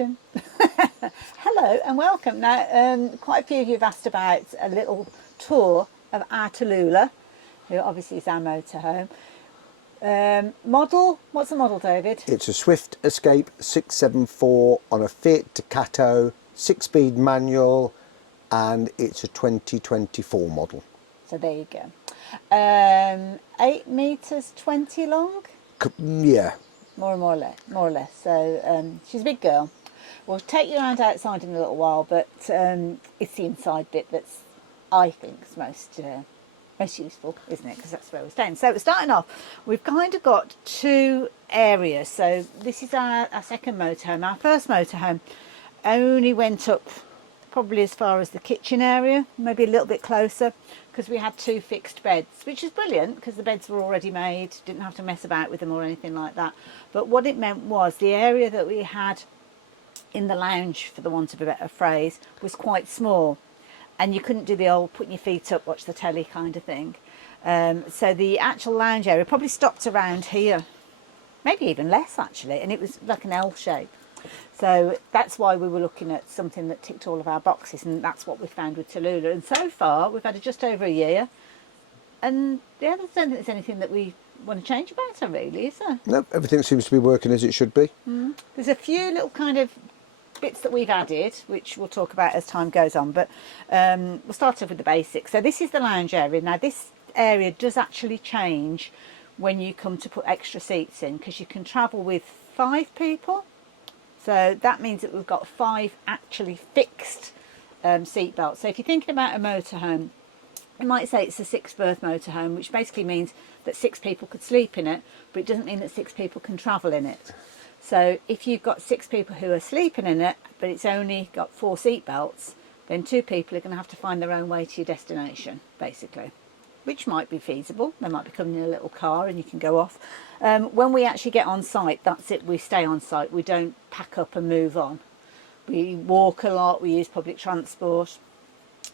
introduction. Hello and welcome. Now, quite a few of you have asked about a little tour of Artalula, who obviously is our motorhome. Model, what's the model, David? It's a Swift Escape 674 on a Fiat Ducato, 6-speed manual, and it's a 2024 model. So there you go. 8 metres 20 long? Yeah. More or less. So she's a big girl. We'll take you around outside in a little while, but it's the inside bit that's, I think, most useful, isn't it? Because that's where we're staying. So we're starting off. We've kind of got two areas. So this is our second motorhome. Our first motorhome only went up probably as far as the kitchen area, maybe a little bit closer, because we had 2 fixed beds, which is brilliant because the beds were already made, didn't have to mess about with them or anything like that. But what it meant was the area that we had in the lounge, for the want of a better phrase, was quite small, and you couldn't do the old putting your feet up, watch the telly kind of thing. So the actual lounge area probably stopped around here, maybe even less actually, and it was like an L shape. So that's why we were looking at something that ticked all of our boxes, and that's what we found with Tallulah. And so far we've had it just over a year, and yeah, I don't think there's anything that we want to change about her, really, is there? No, everything seems to be working as it should be. There's a few little kind of bits that we've added, which we'll talk about as time goes on, but we'll start off with the basics. So this is the lounge area. Now this area does actually change when you come to put extra seats in, because you can travel with 5 people. So that means that we've got 5 actually fixed seat belts. So if you're thinking about a motorhome, you might say it's a 6-berth motorhome, which basically means that 6 people could sleep in it, but it doesn't mean that 6 people can travel in it. So if you've got 6 people who are sleeping in it, but it's only got 4 seat belts, then 2 people are going to have to find their own way to your destination, basically, which might be feasible. They might be coming in a little car and you can go off. When we actually get on site, that's it, we stay on site. We don't pack up and move on. We walk a lot, we use public transport,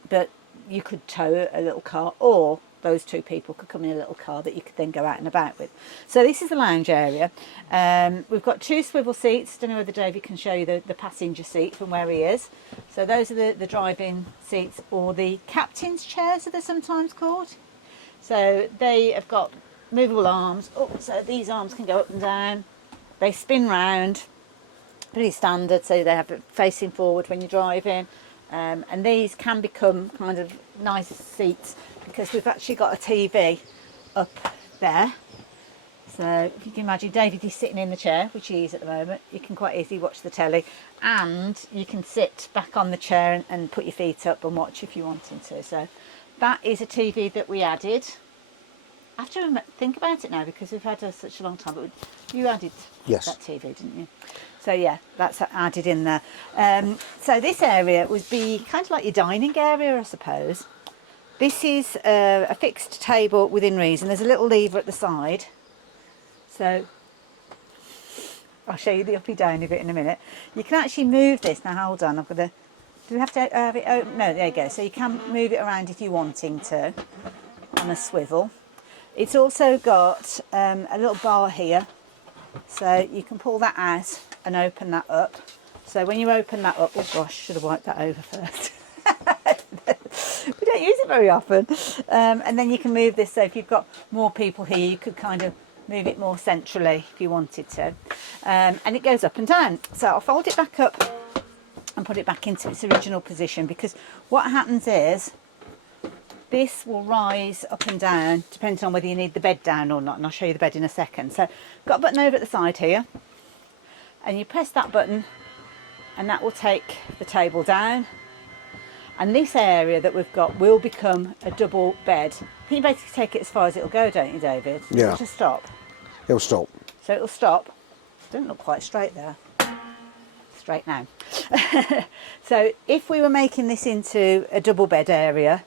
but you could tow a little car, or those 2 people could come in a little car that you could then go out and about with. So this is the lounge area. We've got 2 swivel seats. Don't know whether David can show you the passenger seat from where he is. So those are the driving seats, or the captain's chairs, are they sometimes called. So they have got movable arms. Oh, so these arms can go up and down. They spin round, pretty standard, so they have it facing forward when you're driving. And these can become kind of nice seats because we've actually got a TV up there. So if you can imagine, David is sitting in the chair, which he is at the moment. You can quite easily watch the telly, and you can sit back on the chair and put your feet up and watch if you wanted to. So that is a TV that we added. I have to think about it now because we've had such a long time, but you added that TV, didn't you? So yeah, that's added in there. So this area would be kind of like your dining area, I suppose. This is a fixed table within reason. There's a little lever at the side. So I'll show you the uppy downy bit in a minute. You can actually move this. Now hold on, I've got to... Do we have to have it open? No, there you go. So you can move it around if you're wanting to on a swivel. It's also got a little bar here. So you can pull that out and open that up. So when you open that up, oh gosh, should have wiped that over first. We don't use it very often. And then you can move this, so if you've got more people here, you could kind of move it more centrally if you wanted to. And it goes up and down. So I'll fold it back up and put it back into its original position, because what happens is this will rise up and down depending on whether you need the bed down or not, and I'll show you the bed in a second. So got a button over at the side here, and you press that button and that will take the table down, and this area that we've got will become a double bed. You basically take it as far as it'll go, don't you, David? Yeah. It'll just stop. It'll stop. So it'll stop. Doesn't look quite straight there. Straight now. So if we were making this into a double bed area,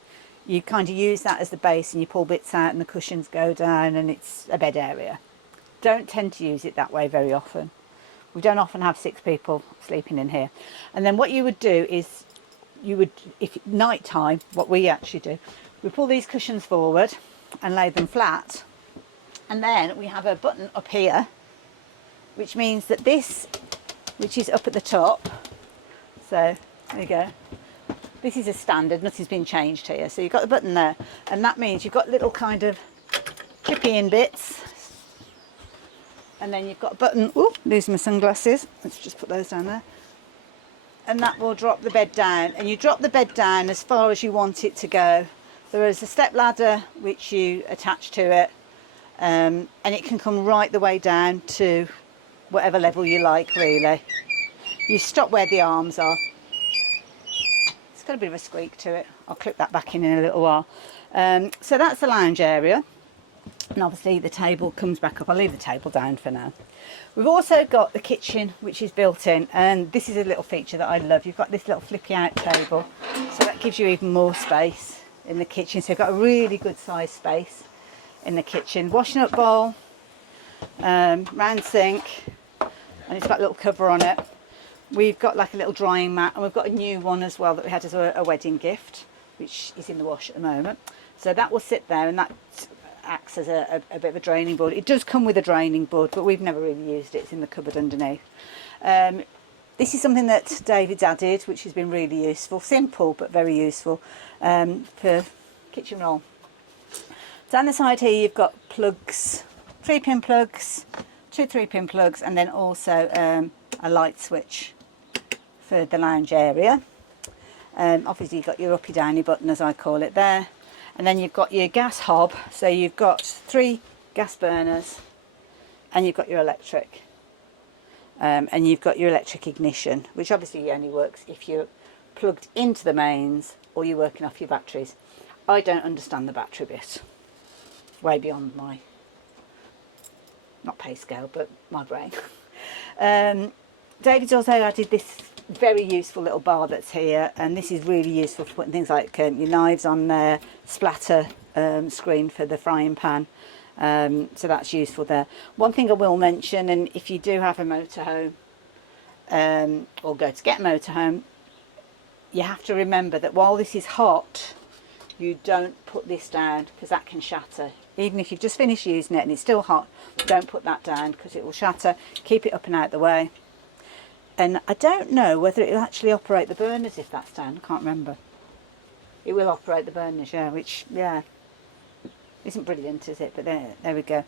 you kind of use that as the base and you pull bits out and the cushions go down and it's a bed area. Don't tend to use it that way very often. We don't often have 6 people sleeping in here. And then what you would do is, you would, if night time, what we actually do, we pull these cushions forward and lay them flat, and then we have a button up here, which means that this which is up at the top. So there you go. This is a standard, nothing's been changed here. So you've got the button there, and that means you've got little kind of chippy in bits. And then you've got a button, ooh, losing my sunglasses. Let's just put those down there. And that will drop the bed down. And you drop the bed down as far as you want it to go. There is a step ladder which you attach to it. And it can come right the way down to whatever level you like, really. You stop where the arms are. It's got a bit of a squeak to it. I'll clip that back in a little while. So that's the lounge area. And obviously the table comes back up. I'll leave the table down for now. We've also got the kitchen, which is built in, and this is a little feature that I love. You've got this little flippy out table, so that gives you even more space in the kitchen. So you've got a really good size space in the kitchen. Washing up bowl, round sink, and it's got a little cover on it. We've got like a little drying mat, and we've got a new one as well that we had as a wedding gift, which is in the wash at the moment. So that will sit there, and that acts as a bit of a draining board. It does come with a draining board, but we've never really used it. It's in the cupboard underneath. This is something that David's added, which has been really useful. Simple, but very useful for kitchen roll. Down the side here, you've got plugs, 3-pin plugs, 2 3-pin plugs, and then also a light switch for the lounge area. Obviously, you've got your uppy downy button, as I call it, there. And then you've got your gas hob, so you've got 3 gas burners, and you've got your electric. And you've got your electric ignition, which obviously only works if you're plugged into the mains or you're working off your batteries. I don't understand the battery bit. Way beyond my, not pay scale, but my brain. David's also added this very useful little bar that's here, and this is really useful for putting things like your knives on there, splatter screen for the frying pan, so that's useful there. One thing I will mention, and if you do have a motorhome or go to get a motorhome, you have to remember that while this is hot, you don't put this down, because that can shatter. Even if you've just finished using it and it's still hot, don't put that down because it will shatter. Keep it up and out the way. And I don't know whether it will actually operate the burners if that's down. I can't remember. It will operate the burners, yeah, which, yeah, isn't brilliant, is it? But there we go.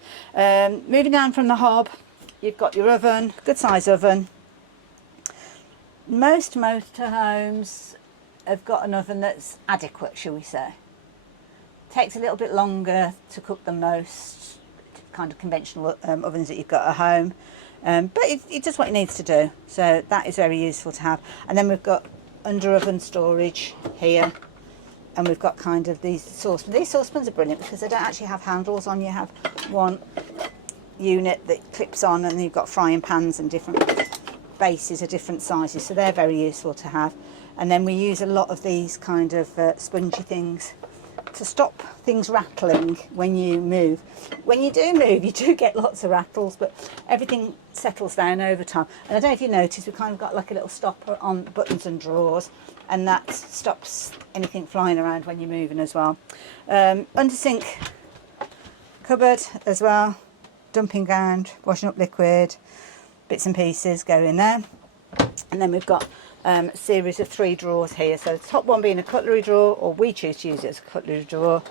Moving down from the hob, you've got your oven, good size oven. Most motorhomes have got an oven that's adequate, shall we say. Takes a little bit longer to cook than most kind of conventional ovens that you've got at home. But it does what it needs to do, so that is very useful to have. And then we've got under oven storage here, and we've got kind of these saucepans. These saucepans are brilliant because they don't actually have handles on. You have one unit that clips on, and you've got frying pans and different bases of different sizes, so they're very useful to have. And then we use a lot of these kind of spongy things to stop things rattling when you move. When you do move, you do get lots of rattles, but everything settles down over time. And I don't know if you notice, we've kind of got like a little stopper on buttons and drawers, and that stops anything flying around when you're moving as well. Under sink cupboard as well, dumping ground, washing up liquid, bits and pieces go in there. And then we've got a series of 3 drawers here, so the top one being a cutlery drawer, or we choose to use it as a cutlery drawer,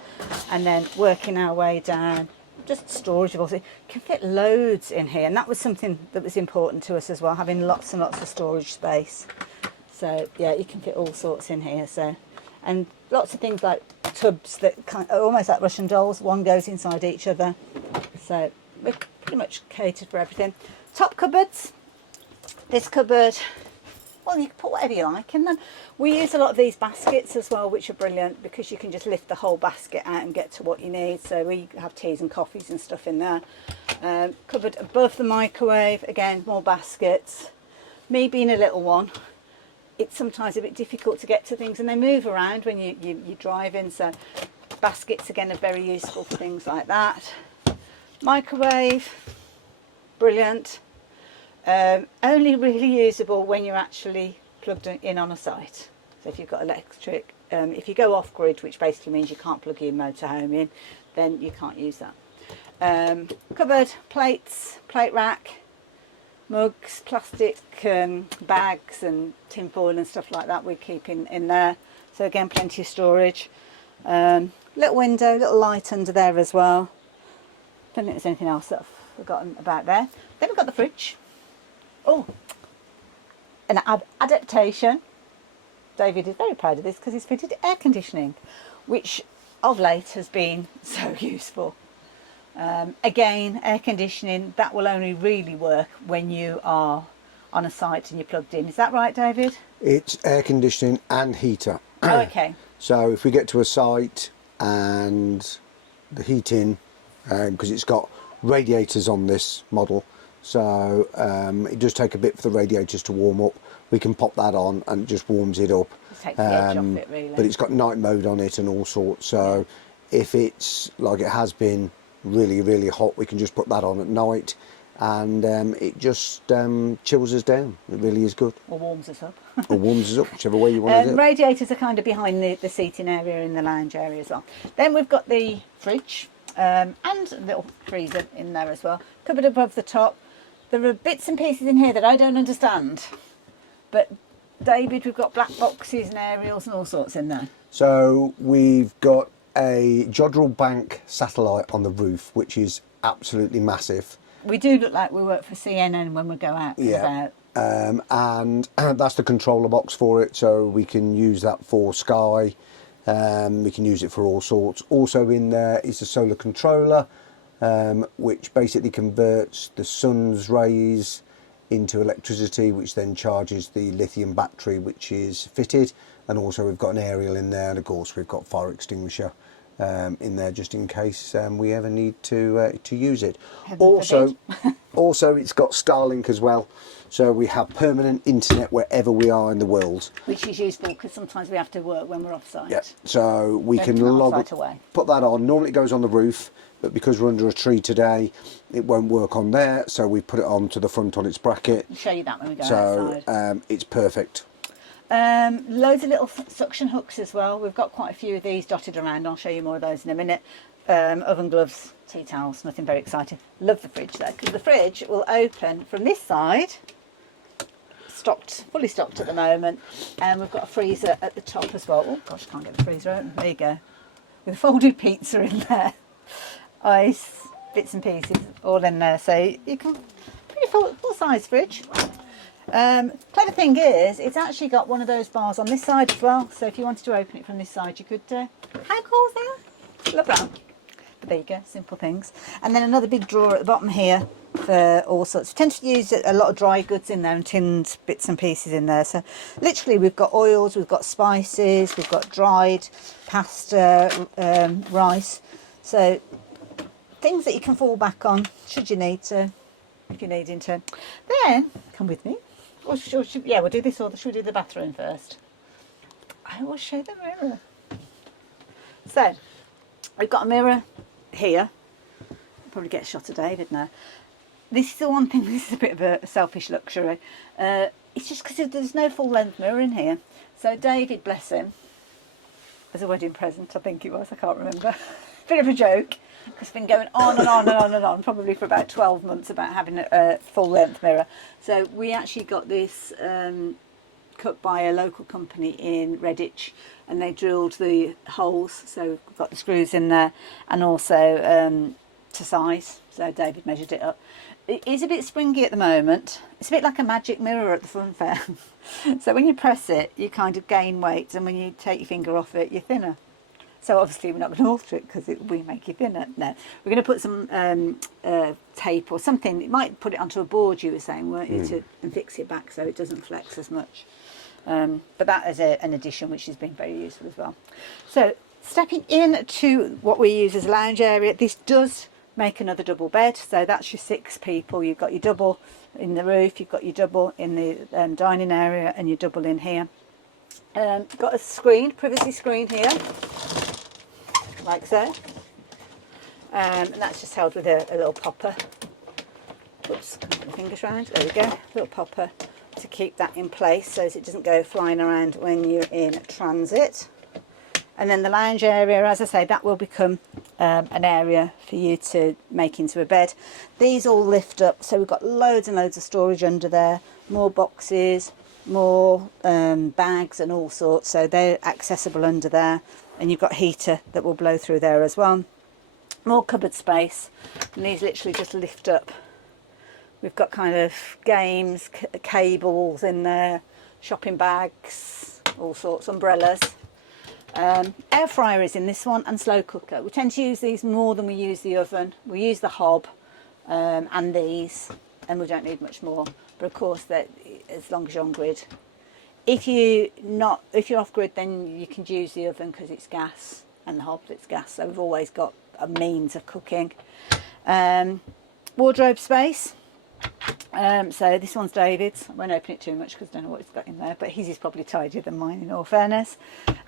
and then working our way down, just storage of all. You can fit loads in here, and that was something that was important to us as well, having lots and lots of storage space. So yeah, you can fit all sorts in here. So, and lots of things like tubs that are almost like Russian dolls, one goes inside each other, so we're pretty much catered for everything. Top cupboards, this cupboard, well, you can put whatever you like in them. We use a lot of these baskets as well, which are brilliant because you can just lift the whole basket out and get to what you need. So we have teas and coffees and stuff in there. Cupboard above the microwave, again, more baskets. Me being a little one, it's sometimes a bit difficult to get to things, and they move around when you drive in. So baskets, again, are very useful for things like that. Microwave, brilliant. Only really usable when you're actually plugged in on a site. So if you've got electric, if you go off grid, which basically means you can't plug your motorhome in, then you can't use that. Cupboard, plates, plate rack, mugs, plastic bags and tin foil and stuff like that we keep in there. So again, plenty of storage. Little window, little light under there as well. Don't think there's anything else that I've forgotten about there. Then we've got the fridge. Oh, an adaptation. David is very proud of this because he's fitted air conditioning, which of late has been so useful. Again, air conditioning, that will only really work when you are on a site and you're plugged in. Is that right, David? It's air conditioning and heater. Oh, okay. So if we get to a site and the heating, because it's got radiators on this model, so it does take a bit for the radiators to warm up. We can pop that on and it just warms it up. It takes the edge off it, really. But it's got night mode on it and all sorts. So if it's like it has been really, really hot, we can just put that on at night, and it just chills us down. It really is good. Or warms us up. Or warms us up, whichever way you want to do it. Radiators are kind of behind the seating area in the lounge area as well. Then we've got the fridge and a little freezer in there as well. Cupboard above the top. There are bits and pieces in here that I don't understand. But David, we've got black boxes and aerials and all sorts in there. So we've got a Jodrell Bank satellite on the roof, which is absolutely massive. We do look like we work for CNN when we go out and about. And that's the controller box for it, so we can use that for Sky. We can use it for all sorts. Also in there is a solar controller, which basically converts the sun's rays into electricity, which then charges the lithium battery which is fitted. And also we've got an aerial in there, and of course we've got fire extinguisher in there just in case we ever need to use it. Also it's got Starlink as well, so we have permanent internet wherever we are in the world, which is useful because sometimes we have to work when we're off site. Yeah, so we can put that on. Normally it goes on the roof, but because we're under a tree today, it won't work on there, so we put it on to the front on its bracket. I'll show you that when we go outside. So it's perfect. Loads of little suction hooks as well. We've got quite a few of these dotted around. I'll show you more of those in a minute. Oven gloves, tea towels, nothing very exciting. Love the fridge though, because the fridge will open from this side, fully stocked at the moment, and we've got a freezer at the top as well. Oh gosh, I can't get the freezer open. There you go. With folded pizza in there, ice, bits and pieces all in there, so you can pretty full size fridge. Clever thing is, it's actually got one of those bars on this side as well, so if you wanted to open it from this side you could do. How cool is that? Love that. But there you go, simple things. And then another big drawer at the bottom here for all sorts. We tend to use a lot of dry goods in there and tinned bits and pieces in there. So literally we've got oils, we've got spices, we've got dried pasta, rice. So things that you can fall back on should you need to, if you're needing to. Then, come with me. Or we'll do this, or should we do the bathroom first? I will show the mirror. So, we've got a mirror here. I'll probably get a shot of David now. This is the one thing, this is a bit of a selfish luxury. It's just because there's no full length mirror in here. So David, bless him, as a wedding present, I think it was, I can't remember. Bit of a joke. It's been going on and on and on and on, probably for about 12 months, about having a full-length mirror. So we actually got this cut by a local company in Redditch, and they drilled the holes, so we've got the screws in there, and also to size, so David measured it up. It is a bit springy at the moment. It's a bit like a magic mirror at the fun fair. So when you press it, you kind of gain weight, and when you take your finger off it, you're thinner. So obviously we're not going to alter it because it will make you thinner. No, we're going to put some tape or something. It might put it onto a board, you were saying, weren't you, and fix it back so it doesn't flex as much. But that is an addition which has been very useful as well. So stepping into what we use as a lounge area, this does make another double bed. So that's your 6 people. You've got your double in the roof, you've got your double in the dining area, and your double in here. Got a screen, privacy screen here, like so, and that's just held with a little popper. Oops, can't get my fingers round. There we go, little popper to keep that in place so as it doesn't go flying around when you're in transit. And then the lounge area, as I say, that will become an area for you to make into a bed. These all lift up, so we've got loads and loads of storage under there, more boxes, more bags and all sorts, so they're accessible under there. And you've got heater that will blow through there as well. More cupboard space, and these literally just lift up. We've got kind of games, cables in there, shopping bags, all sorts, umbrellas. Air fryer is in this one, and slow cooker. We tend to use these more than we use the oven. We use the hob and these, and we don't need much more. But of course, that as long as you're on grid. If you're off grid, then you can use the oven because it's gas, and the hob, it's gas. So we've always got a means of cooking. Wardrobe space. So this one's David's. I won't open it too much because I don't know what it's got in there, but his is probably tidier than mine in all fairness.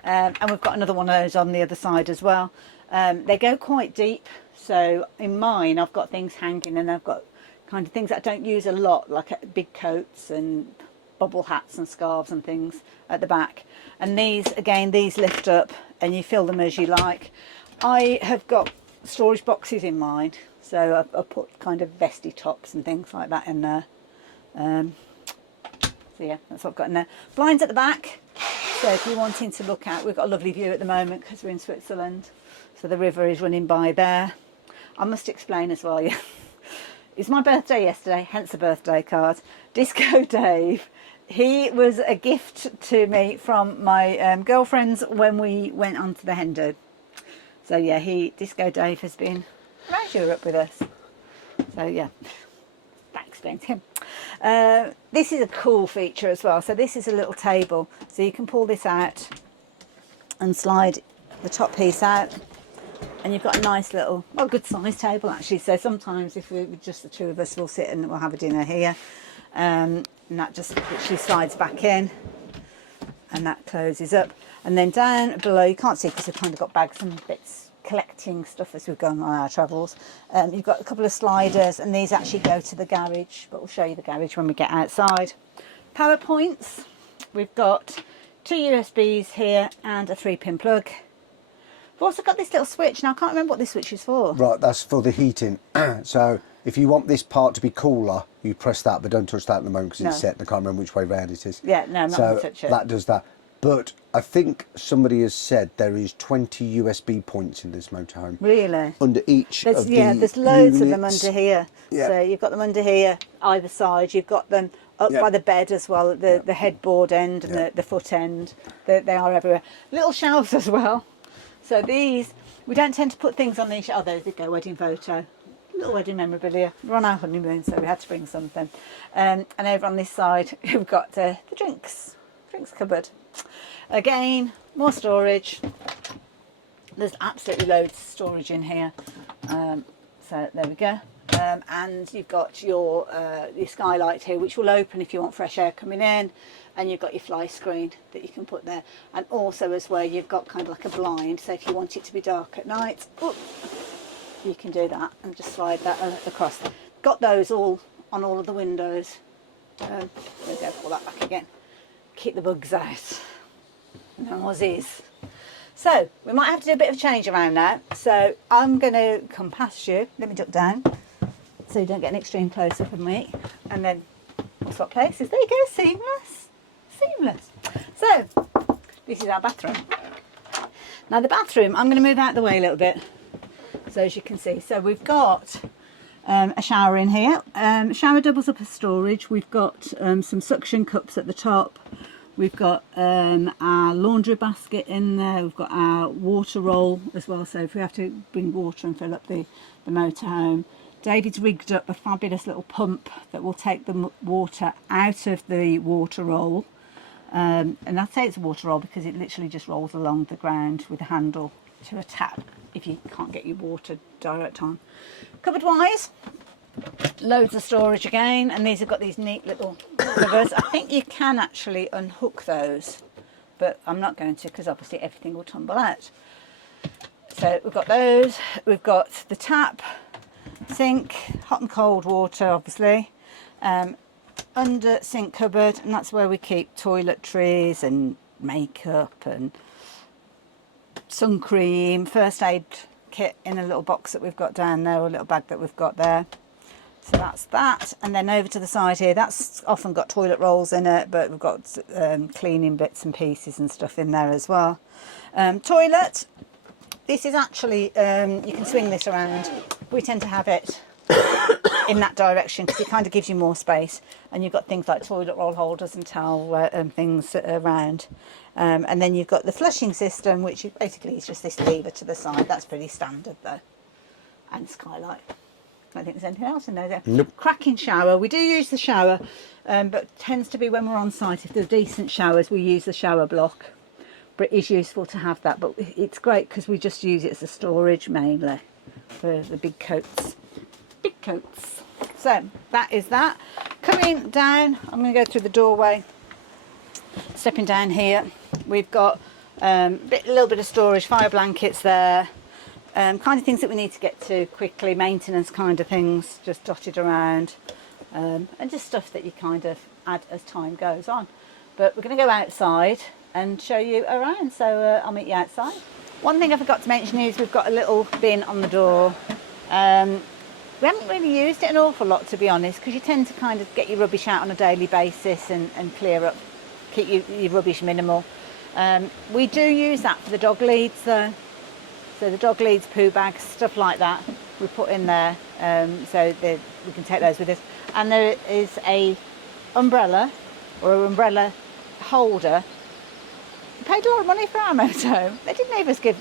And we've got another one of those on the other side as well. They go quite deep, so in mine I've got things hanging, and I've got kind of things that I don't use a lot, like big coats and bobble hats and scarves and things at the back. And these, again, these lift up and you fill them as you like. I have got storage boxes in mine, so I put kind of vesty tops and things like that in there. So yeah, that's what I've got in there. Blinds at the back, so if you're wanting to look out, we've got a lovely view at the moment because we're in Switzerland, so the river is running by there. I must explain as well, yeah. It's my birthday yesterday, hence the birthday card. Disco Dave, he was a gift to me from my girlfriends when we went on to the hen do. So yeah, Disco Dave has been around Europe with us. So yeah, that explains him. This is a cool feature as well. So this is a little table. So you can pull this out and slide the top piece out. And you've got a nice little, well, good sized table actually. So sometimes if we're just the two of us, we'll sit and we'll have a dinner here. And that just literally slides back in. And that closes up. And then down below, you can't see because we've kind of got bags and bits collecting stuff as we've gone on our travels. You've got a couple of sliders, and these actually go to the garage, but we'll show you the garage when we get outside. Power points, we've got 2 USBs here and a 3-pin plug. We've also got this little switch. Now I can't remember what this switch is for. Right, that's for the heating. So if you want this part to be cooler, you press that, but don't touch that at the moment because it's set. I can't remember which way round it is. Yeah, no, I'm not going to touch it. That does that. But I think somebody has said there is 20 USB points in this motorhome. Really? Under each of the there's loads of them units. under here. Yeah. So you've got them under here, either side. You've got them up by the bed as well, the headboard end and the foot end. They are everywhere. Little shelves as well. So these, we don't tend to put things on these. Oh, there they go, wedding photo. Little wedding memorabilia. We're on our honeymoon, so we had to bring something. And over on this side, we've got the drinks cupboard. Again, more storage. There's absolutely loads of storage in here. So there we go. And you've got your skylight here, which will open if you want fresh air coming in. And you've got your fly screen that you can put there. And also as well, you've got kind of like a blind. So if you want it to be dark at night, you can do that and just slide that across. Got those all on all of the windows. There we go, pull that back again. Keep the bugs out. No mozzies. So we might have to do a bit of a change around now. So I'm going to come past you. Let me duck down so you don't get an extreme close up of me. And then we'll swap places. There you go, seamless. Seamless. So this is our bathroom. Now the bathroom, I'm going to move out the way a little bit. So as you can see, so we've got a shower in here. Shower doubles up as storage. We've got some suction cups at the top. We've got our laundry basket in there. We've got our water roll as well. So if we have to bring water and fill up the motorhome. David's rigged up a fabulous little pump that will take the water out of the water roll. And I say it's a water roll because it literally just rolls along the ground with a handle to a tap if you can't get your water direct on. Cupboard wise, loads of storage again, and these have got these neat little covers. I think you can actually unhook those, but I'm not going to because obviously everything will tumble out. So we've got those. We've got the tap, sink, hot and cold water obviously, under sink cupboard, and that's where we keep toiletries and makeup and sun cream, first aid kit in a little box that we've got down there, or a little bag that we've got there. So that's that. And then over to the side here, that's often got toilet rolls in it, but we've got cleaning bits and pieces and stuff in there as well. Toilet. This is actually, you can swing this around. We tend to have it in that direction because it kind of gives you more space, and you've got things like toilet roll holders and towel and things around. And then you've got the flushing system, which basically is just this lever to the side. That's pretty standard though. And skylight. I don't think there's anything else in there. Nope. Cracking shower. We do use the shower, but tends to be when we're on site. If there's decent showers, we use the shower block. But it is useful to have that. But it's great because we just use it as a storage mainly for the big coats. Big coats. So that is that. Coming down, I'm going to go through the doorway. Stepping down here, we've got a little bit of storage, fire blankets there. Kind of things that we need to get to quickly, maintenance kind of things, just dotted around, and just stuff that you kind of add as time goes on. But we're going to go outside and show you around, so I'll meet you outside. One thing I forgot to mention is we've got a little bin on the door. We haven't really used it an awful lot, to be honest, because you tend to kind of get your rubbish out on a daily basis and clear up, keep your rubbish minimal. We do use that for the dog leads though. So the dog leads, poo bags, stuff like that, we put in there, so that we can take those with us. And there is a umbrella, or an umbrella holder. We paid a lot of money for our moto. They didn't even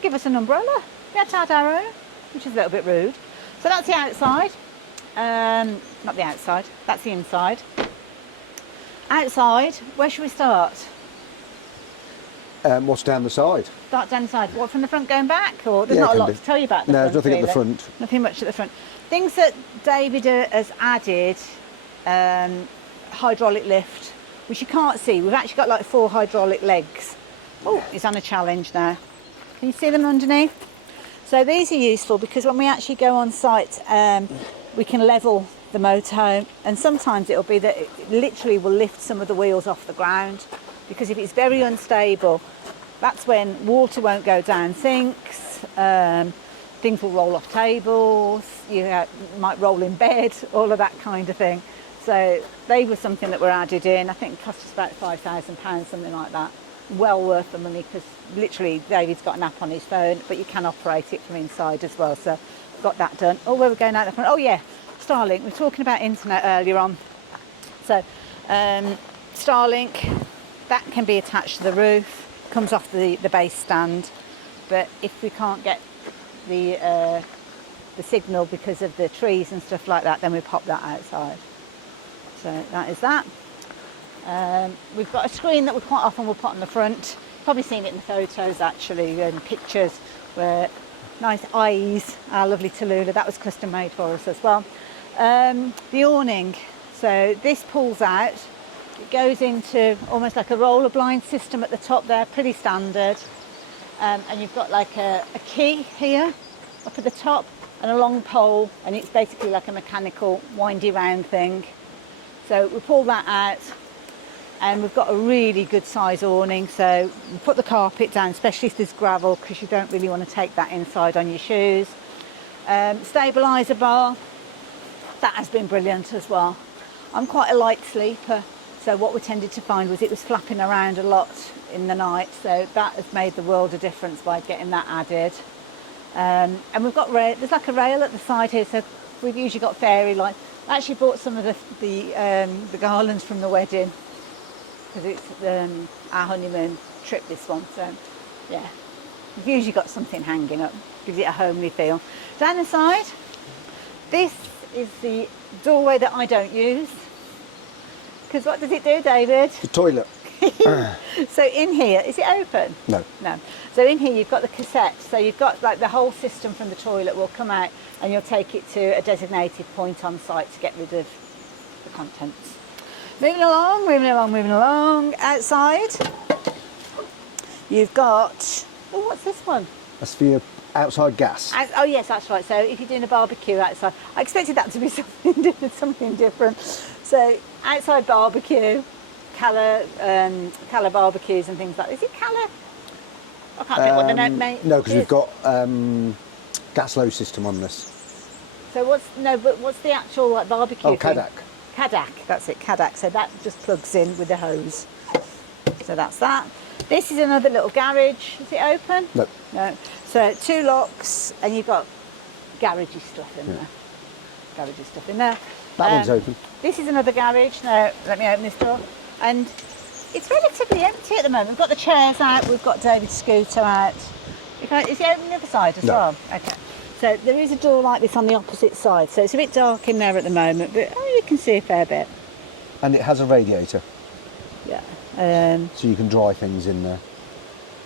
give us an umbrella. We had to add our own, which is a little bit rude. So that's the outside. Not the outside, that's the inside. Outside, where should we start? What's down the side? Start down the side. What, from the front going back? Or there's Yeah, not a can lot do. to tell you about the No, front, there's nothing at the really. front. Nothing much at the front. Things that David has added, hydraulic lift, which you can't see. We've actually got like 4 hydraulic legs. Oh, he's on a challenge now. Can you see them underneath? So these are useful because when we actually go on site, we can level the motorhome, and sometimes it'll be that it literally will lift some of the wheels off the ground, because if it's very unstable, that's when water won't go down sinks, things will roll off tables, you might roll in bed, all of that kind of thing. So they were something that were added in. I think it cost us about £5,000, something like that. Well worth the money, because literally David's got an app on his phone, but you can operate it from inside as well. So got that done. Oh, where we're going out the front. Oh yeah, Starlink. We were talking about internet earlier on. So Starlink, that can be attached to the roof, comes off the base stand. But if we can't get the signal because of the trees and stuff like that, then we pop that outside. So that is that. We've got a screen that we quite often will put on the front. Probably seen it in the photos actually, and pictures, where nice eyes, our lovely Tallulah, that was custom made for us as well. The awning, so this pulls out, it goes into almost like a roller blind system at the top there, pretty standard. And you've got like a key here up at the top and a long pole, and it's basically like a mechanical windy round thing. So we pull that out, and we've got a really good size awning, so we put the carpet down, especially if there's gravel, because you don't really want to take that inside on your shoes. Stabiliser bar, that has been brilliant as well. I'm quite a light sleeper, so what we tended to find was it was flapping around a lot in the night, so that has made the world of difference by getting that added. And we've got there's like a rail at the side here, so we've usually got fairy lights. I actually bought some of the garlands from the wedding, because it's our honeymoon trip, this one. So yeah, we've usually got something hanging up, gives it a homely feel. Down the side, this is the doorway that I don't use, because what does it do, David? The toilet. So in here, is it open? No. No. So in here you've got the cassette, so you've got like the whole system from the toilet will come out, and you'll take it to a designated point on site to get rid of the contents. Moving along, moving along, moving along. Outside, you've got, oh, what's this one? That's for your outside gas. Oh yes, that's right. So if you're doing a barbecue outside, I expected that to be something different. So outside barbecue, Calla barbecues and things like that. Is it Calla? I can't think what the note mate. No, because we've got gas low system on this. So what's the actual like barbecue? Oh, thing? Kadak. Kadak, that's it, Kadak. So that just plugs in with the hose. So that's that. This is another little garage. Is it open? No. No. So 2 locks, and you've got garagey stuff in there. Garagey stuff in there. That one's open. This is another garage. Now, let me open this door. And it's relatively empty at the moment. We've got the chairs out. We've got David's scooter out. Is it open on the other side as well? Okay. So there is a door like this on the opposite side. So it's a bit dark in there at the moment, but you can see a fair bit. And it has a radiator. Yeah. So you can dry things in there.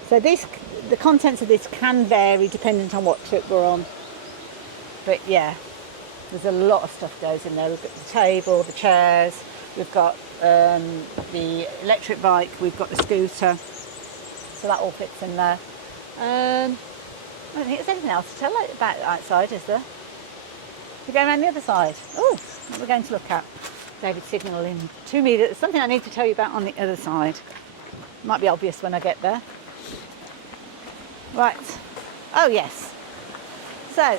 So the contents of this can vary depending on what trip we're on. But yeah, there's a lot of stuff goes in there. We've got the table, the chairs, we've got the electric bike, we've got the scooter. So that all fits in there. I don't think there's anything else to tell about outside, is there? We're going around the other side. Oh, what we're going to look at. David's signalling to me that there's something I need to tell you about on the other side. Might be obvious when I get there. Right. Oh, yes. So,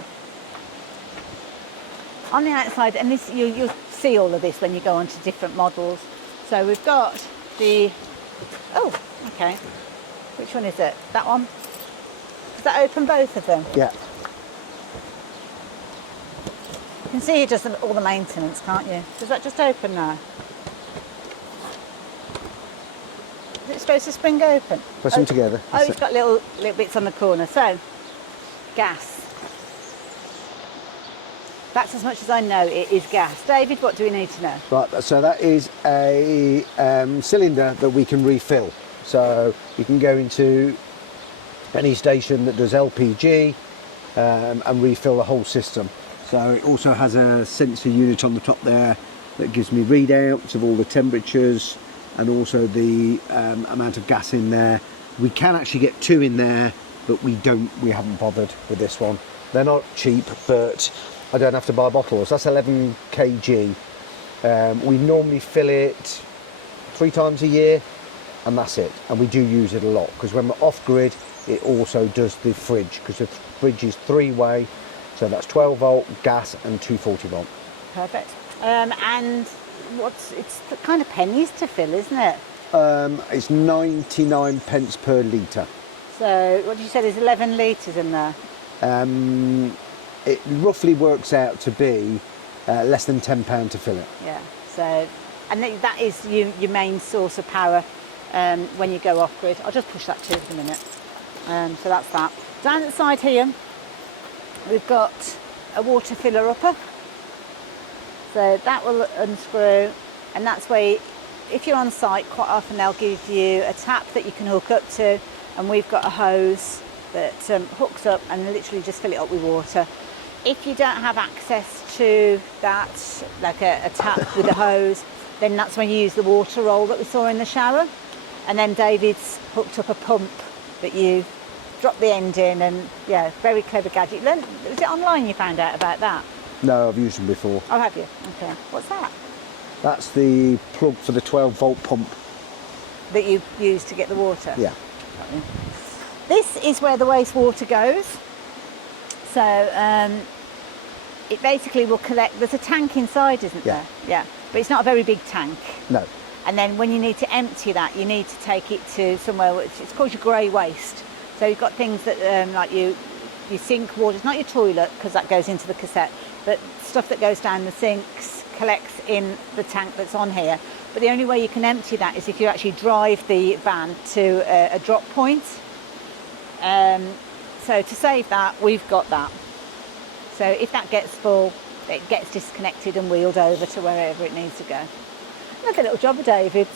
on the outside, and this you'll see all of this when you go onto different models. So we've got the... Oh, okay. Which one is it? That one? Does that open both of them? Yeah. You can see it does all the maintenance, can't you? Does that just open now? Is it supposed to spring open? Press them together. Oh, it's got little bits on the corner. So, gas. That's as much as I know it is gas. David, what do we need to know? Right, so that is a cylinder that we can refill. So you can go into any station that does LPG and refill the whole system. So it also has a sensor unit on the top there that gives me readouts of all the temperatures and also the amount of gas in there. We can actually get 2 in there, but we haven't bothered with this one. They're not cheap, but I don't have to buy bottles. That's 11 kg. We normally fill it 3 times a year, and that's it. And we do use it a lot because when we're off grid, it also does the fridge because the fridge is 3-way, so that's 12 volt gas and 240 volt. Perfect. And it's the kind of pennies to fill, isn't it? It's 99 pence per litre. So what did you say? There's 11 litres in there. It roughly works out to be less than £10 to fill it. Yeah. So, and that is your main source of power when you go off grid. I'll just push that to for a minute. So that's that. Down at the side here, we've got a water filler upper. So that will unscrew, and that's where, if you're on site, quite often they'll give you a tap that you can hook up to, and we've got a hose that hooks up and literally just fill it up with water. If you don't have access to that, like a tap with a hose, then that's when you use the water roll that we saw in the shower. And then David's hooked up a pump that you drop the end in, and yeah, very clever gadget. Was it online you found out about that? No, I've used them before. Oh, have you? Okay. What's that? That's the plug for the 12 volt pump. That you use to get the water? Yeah. This is where the wastewater goes. So it basically will collect, there's a tank inside, isn't there? Yeah. But it's not a very big tank. No. And then when you need to empty that, you need to take it to somewhere which it's called your grey waste. So you've got things that like your sink water, it's not your toilet because that goes into the cassette, but stuff that goes down the sinks collects in the tank that's on here. But the only way you can empty that is if you actually drive the van to a drop point. So to save that, we've got that. So if that gets full, it gets disconnected and wheeled over to wherever it needs to go. Another little job of David's.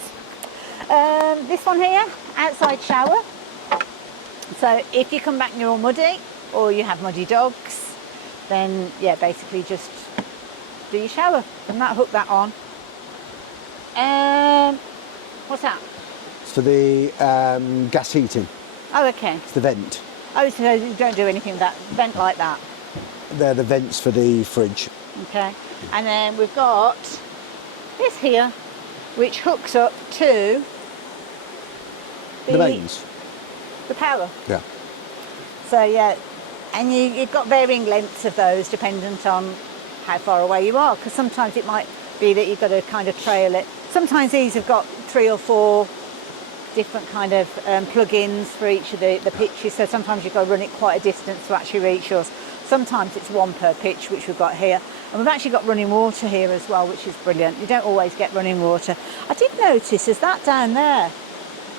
This one here, outside shower. So if you come back and you're all muddy, or you have muddy dogs, then yeah, basically just do your shower and hook that on. What's that? It's for the gas heating. Oh, okay. It's the vent. Oh, so you don't do anything with that vent like that? They're the vents for the fridge. Okay. And then we've got this here, which hooks up to The mains. The power. Yeah. So yeah, and you've got varying lengths of those dependent on how far away you are, because sometimes it might be that you've got to kind of trail it. Sometimes these have got 3 or 4 different kind of plug-ins for each of the pitches, so sometimes you've got to run it quite a distance to actually reach yours. Sometimes it's 1 per pitch, which we've got here, and we've actually got running water here as well, which is brilliant. You don't always get running water. I did notice there's that down there.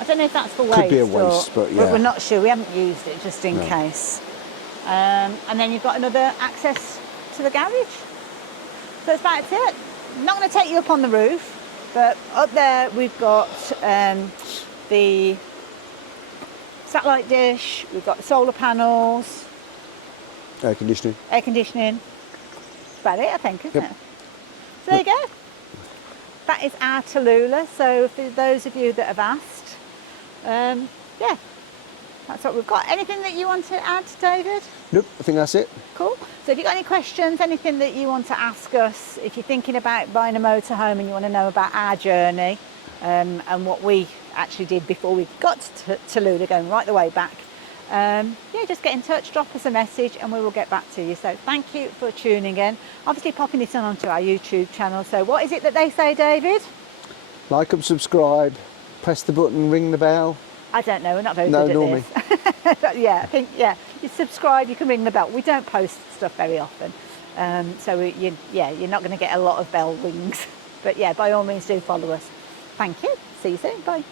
I don't know if that's for waste. Could be a waste, but yeah. We're not sure. We haven't used it, just in case. And then you've got another access to the garage. So that's about it. I'm not going to take you up on the roof, but up there we've got the satellite dish, we've got the solar panels, Air conditioning. air conditioning. That's about it, I think, isn't Yep. it? So there you go. That is our Tallulah. So for those of you that have asked, yeah, that's what we've got. Anything that you want to add, David? Nope, I think that's it. Cool. So if you've got any questions, anything that you want to ask us, if you're thinking about buying a motorhome and you want to know about our journey and what we actually did before we got to Tallulah, going right the way back, yeah, just get in touch, drop us a message and we will get back to you. So thank you for tuning in. Obviously popping this on onto our YouTube channel. So what is it that they say, David? Like and subscribe, press the button, ring the bell. I don't know, we're not very No, good at normally. this. Yeah, I think, yeah, you subscribe, you can ring the bell. We don't post stuff very often. So you're not going to get a lot of bell rings. But yeah, by all means do follow us. Thank you. See you soon. Bye.